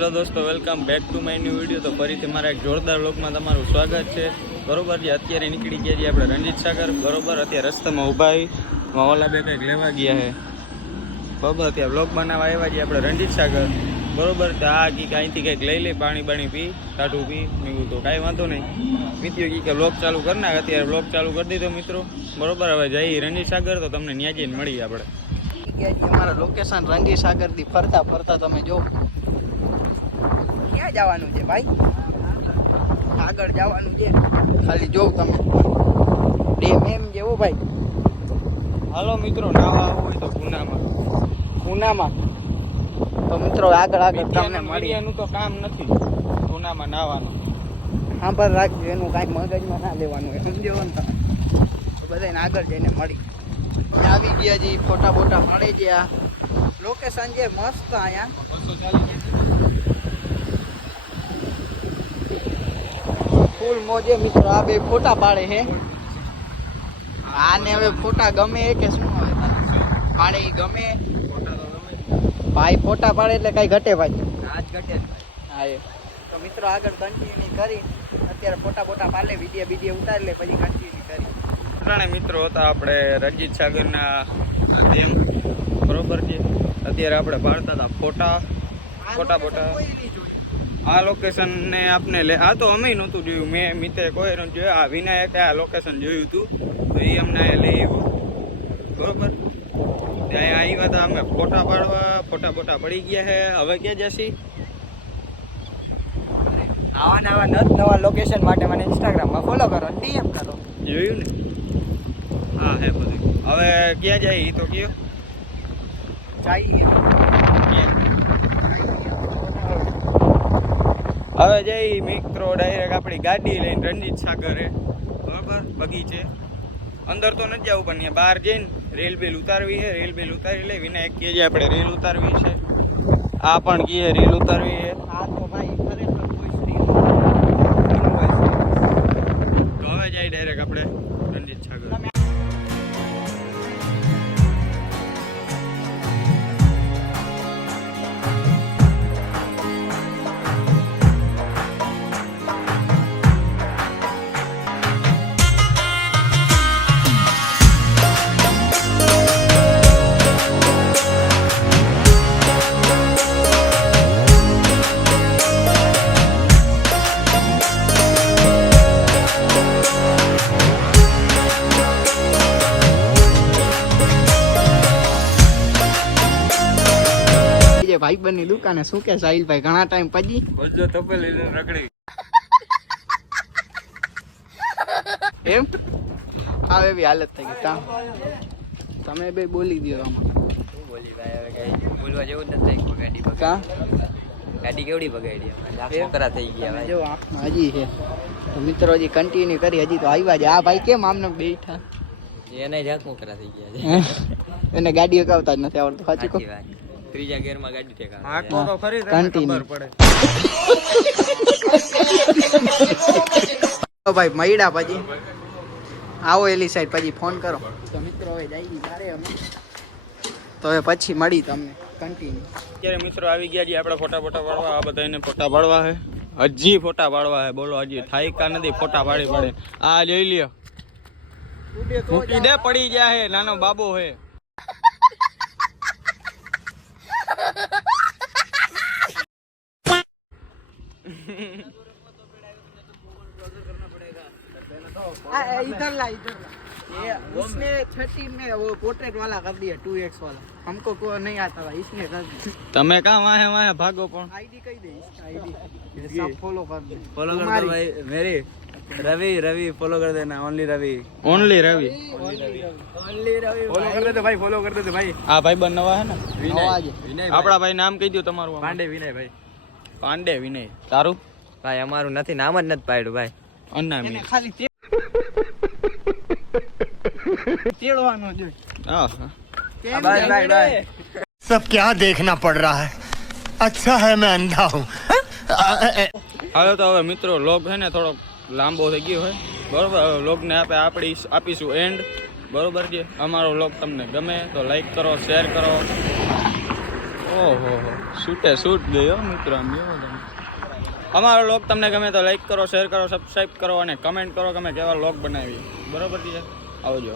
Hello દોસ્તો, welcome back to my new video. તો ફરીથી મારા એક જોરદાર લોકમાં તમારું સ્વાગત છે. બરોબર છે. અત્યારે નીકળી ગયા છીએ આપણે રણજીત સાગર. બરોબર, અત્યારે રસ્તામાં ઊભા ઓલા બે કંઈક લેવા ગયા છે. બરોબર, અત્યારે બ્લોગ બનાવવા આવ્યા છીએ આપણે રણજીત સાગર. બરોબર, તો આ કંઈક અહીંથી કંઈક લઈ લે, પાણી પી, ટાઢું પી. મેં તો કાંઈ વાંધો નહીં. મિત્રો કે બ્લોગ ચાલુ કરી નાખ. અત્યારે બ્લોગ ચાલુ કરી દીધો મિત્રો. બરોબર, હવે જઈએ રણજીત સાગર. તો તમને ત્યાં જઈને મળીએ આપણે. અમારા લોકેશન રણજીત સાગર થી ફરતા ફરતા તમે જો ક્યાં જવાનું છે ભાઈ, આગળ જવાનું છે. ખાલી જોવ તમે ડેમ એમ જેવો ભાઈ. હાલો મિત્રો, નાવા આવું હોય તો પૂનામાં તો મિત્રો આગળ તમને મળીનું તો કામ નથી પૂનામાં નાવાનું. હા પર રાખજો, એનું કાંઈ મગજમાં ના લેવાનું હોય, સમજો ને તમે. તો બધાને આગળ જઈને મળી આવી ગયા છે. ફોટા બોટા મળે છે. આ લોકેશન છે મસ્ત. અહીંયા ફૂલ મોજે મિત્રો. આ બે ફોટા પાડે છે. આને હવે ફોટા ગમે કે શું હવે પાડે એ ગમે ભાઈ. ફોટા પાડે એટલે કઈ ઘટે ભાઈ, આજ ઘટે. હા એ તો મિત્રો આગળ કન્ટિન્યુ કરી. અત્યારે ફોટા બોટા પાડે, વિડીયો ઉતારી લે, પછી કન્ટિન્યુ કરી. મિત્રો હતા આપણે રણજીત સાગરના ડેમ. બરોબર છે. અત્યારે આપણે પાડતા હતા ફોટા બોટા. આ લોકેશન ને આપણે આ તો અમે નહોતું જોયું, મેં મિત્રે કોઈ નહોતું જોયું. આ વિનાયકે આ લોકેશન જોયું હતું, તો એ અમને લઈ આવ્યો. બરોબર, ત્યાં આવ્યા હતા અમે ફોટા પાડવા. ફોટા બોટા પડી ગયા છે. હવે ક્યાં જશી? આવા નવા લોકેશન માટે મને ઇન્સ્ટાગ્રામમાં ફોલો કરો, ડીએમ કરો. જોયું ને? હા હે બધું. હવે ક્યાં જાય એ તો કયો હવે જઈ મિત્રો ડાયરેક્ટ આપણી ગાડી લઈને રણજીત સાગરે. બરોબર, બગીચે અંદર તો નથી જવું, પણ બહાર જઈને રેલ બેલ ઉતારવી છે. રેલ બેલ ઉતારી લે. વિનાયક કહે છે આપણે રેલ ઉતારવી છે. આ પણ કહે રેલ ઉતારવી છે. આ તો ભાઈ ખરેખર કોઈ સ્ત્રી તો હવે જાય ડાયરેક્ટ આપણે રણજીત સાગર. ભાઈબંધ ની દુકાને. શું કે સાહિલભાઈ, ઘણા ટાઈમ પછી બધો તપેલી રખડી એમ આવે એવી હાલત થઈ ગઈ. તમે બે બોલી દો. બોલી ભાઈ, હવે કઈ બોલવા જેવું જ નથી. ગાડી ગાડી કેવડી બગાડી, છોકરા થઈ ગયા જો આંખમાં હજી છે. તો મિત્રો હજી કન્ટિન્યુ કરી. હજી તો આવ્યા છે. આ ભાઈ કેમ આમને બેઠા? એને જાત મોકરા થઈ ગયા છે. એને ગાડી હકાવતા જ નથી આવડતું. સાચું કહું? ત્રીજા ગેરમાં ગાડી ઠેકા આખો તો ખરી કન્ટિન્યુ પડે. ભાઈ મૈડા પછી આવો એલી સાઈડ, પછી ફોન કરો. તો મિત્રો હવે જઈ તારે અમે તો હવે પછી મળી તમને કન્ટિન્યુ. અત્યારે મિત્રો આવી ગયા છીએ આપણે ફોટા પાડવા. આ બધા એને ફોટા પાડવા છે. હજી ફોટા પાડવા છે. બોલો, હજી થાય કા નથી ફોટા પાડે. આ જોઈ લ્યો, મૂકી દે, પડી ગયા હે. નાનો બાબો હે. इधर ला ये उसने 30 में वो पोर्ट्रेट वाला कर दिया 2x वाला. हमको को नहीं आता था, इसने कर दिया. તમે કાં વાહે ભાગો પણ आईडी कही दे, इसका आईडी ये सब फॉलो कर दे. फॉलो कर दो भाई. मेरी रवि फॉलो कर देना. ओनली रवि. ઓનલી રવિ ओनली रवि फॉलो कर देते भाई. फॉलो कर देते भाई. આ ભાઈ નવા હે ને विनय આપણા ભાઈ નામ કહી દો તમારું. પાંડે વિનય ભાઈ. પાંડે વિનય. તારું? ભાઈ અમારું નથી, નામ જ નથી પાડ્યું ભાઈ. અનામી. खाली તેડવાનો જોઈએ. હા बाय बाय बाय. सब क्या देखना पड़ रहा है. अच्छा है मैं अंधा हूँ. હાલો તો હવે મિત્રો લોગ છે ને થોડોક લાંબો થઈ ગયો હોય. બરોબર, હવે લોગને આપીશું એન્ડ. બરોબર છે. અમારો વ્લોગ તમને ગમે તો લાઈક કરો, શેર કરો. ઓહો શૂટે શૂટ ગયો મિત્રો. આમ જોવો તમે. અમારો લોક તમને ગમે તો લાઈક કરો, શેર કરો, સબસ્ક્રાઈબ કરો અને કમેન્ટ કરો કે અમે કેવા લોક બનાવીએ. બરોબર છે, આવજો.